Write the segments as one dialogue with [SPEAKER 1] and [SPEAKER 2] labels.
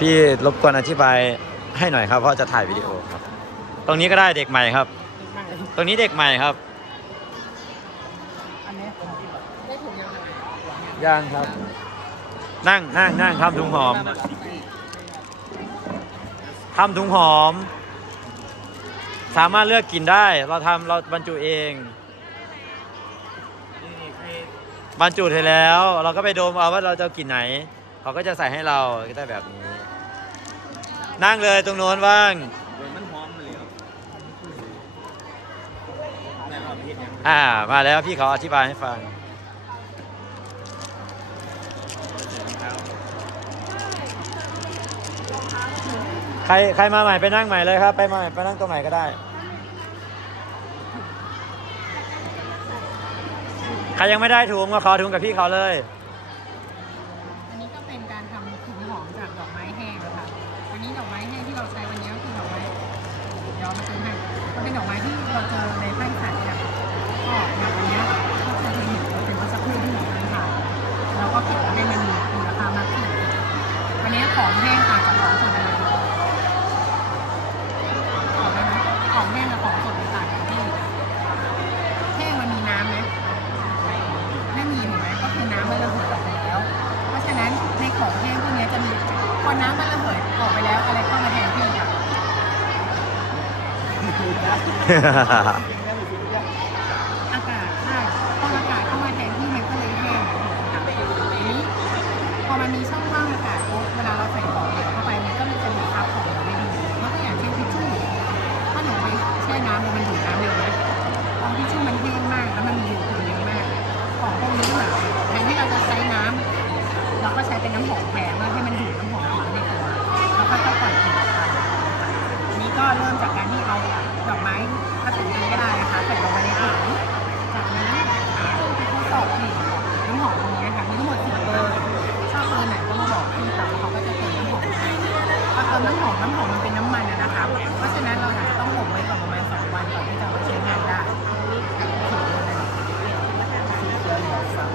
[SPEAKER 1] พี่รบกวนอธิบายให้หน่อยครับเพราะจะถ่ายวิดีโอครับ ตรงนี้ก็ได้เด็กใหม่ครับ ตรงนี้เด็กใหม่ครับ
[SPEAKER 2] อันนี้ผมกินแบบได้ถุงยังไง
[SPEAKER 1] ย่างครับ นั่งนั่งนั่งทำถุงหอมทำถุงหอม สามารถเลือกกินได้ เราทำเราบรรจุเองบรรจุเสร็จแล้ว เราก็ไปดมเอาว่าเราจะเอากลิ่นไหน เขาก็จะใส่ให้เราก็ได้แบบนี้ นั่งเลยตรงโน้นว่าง
[SPEAKER 3] มันหอมเลยครับแม่ครับเห็นยัง
[SPEAKER 1] อ่ามาแล้วพี่เขาอธิบายให้ฟัง ใครใครมาใหม่ไปนั่งใหม่เลยครับ ไปมาใหม่ไปนั่งตรงไหนก็ได้ ใครยังไม่ได้ถุงก็ขอถุงกับพี่เขาเลย
[SPEAKER 2] อันนี้ก็เป็นการทำถุงหอมจากดอกไม้แห้ง เป็นดอกไม้ที่เราเจอในภาคอีสาน อากาศใช่พออากาศเข้ามาแทนที่มันก็เลยแห้งค่ะทีนี้พอมันมีช่องว่างอากาศปุ๊บเวลาเราใส่ของเหลวเข้าไปมันก็เลยจะดูดซับของเราได้ดียกตัวอย่างเช่นทิชชู่ถ้าหนูไปแช่น้ำมันดูดน้ำเร็วไหมพอทิชชู่มันแห้งมากแล้วมันมีอยู่คนเยอะมาก ของพวกนี้แบบแทนที่เราจะใช้น้ำเราก็ใช้เป็นน้ำหอมแทนเพื่อให้มันดูดน้ำหอมออกมาในตัวแล้วค่อยๆปล่อยกลิ่นออกไปอันนี้ก็เริ่มจาก น้ำหอมน้ำหอมมันเป็นน้ำมันอะนะคะ เพราะฉะนั้นเราอาจจะต้องบ่มไว้ก่อนประมาณสองวันก่อนที่จะเอาไปใช้งานได้สี่เบอร์นั้นสีเขียวเหลืองฟ้า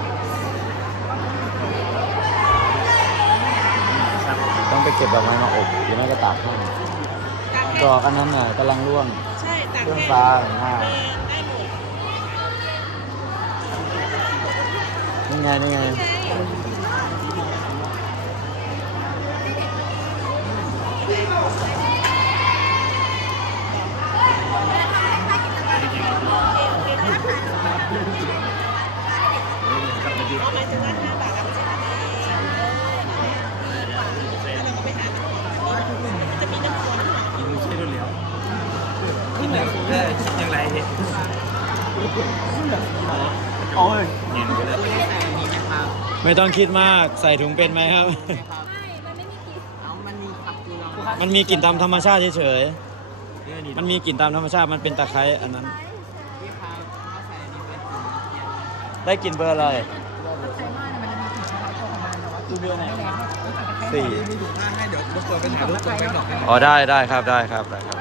[SPEAKER 1] ต้องไปเก็บดอกไม้มาอบหรือไม่ก็ตากแห้งดอกอันนั้นน่ะกำลังร่วง
[SPEAKER 4] ใช่ตาก
[SPEAKER 1] เครื่อง
[SPEAKER 4] แห้ง
[SPEAKER 1] ฟ้าหน้า
[SPEAKER 4] ได้หมด
[SPEAKER 1] นี่ไงนี่ไง
[SPEAKER 4] เอาไป ถึงว่าห้าบาทแล้วมันจะได้แล้วเราก็ไปหาน้ำหอมจะมีน้ำหอม
[SPEAKER 3] กินใช่ด้วยแล้วกินแล้วออยังไรเห็นโอ้ยเห็นไปแล้ว
[SPEAKER 1] ไม่ต้องคิดมากใส่ถุงเป็นไหมครับ
[SPEAKER 2] นะครับเอามันมีผักกูเรา
[SPEAKER 1] มันมีกลิ่นตามธรรมชาติเฉย
[SPEAKER 3] เนี่ยนี่
[SPEAKER 1] ๆมันมีกลิ่นตามธรรมชาติ มันเป็นตะไคร้อันนั้น
[SPEAKER 2] พี่ครับถ้าใส่อันนี้เป็นกลิ่นเย็น
[SPEAKER 1] ได้กลิ่นเบอร์อะไร
[SPEAKER 2] ใช้มากมันจะมีกลิ่นเฉพาะตัวของมันแต่ว่ากลิ่นไม่แรง
[SPEAKER 1] สี่
[SPEAKER 3] ให้เดี๋ยวรบกวนไปถ่ายรูปตรงไปหนอก
[SPEAKER 1] อ๋อได้ได้ครับได้ครับได้ครับ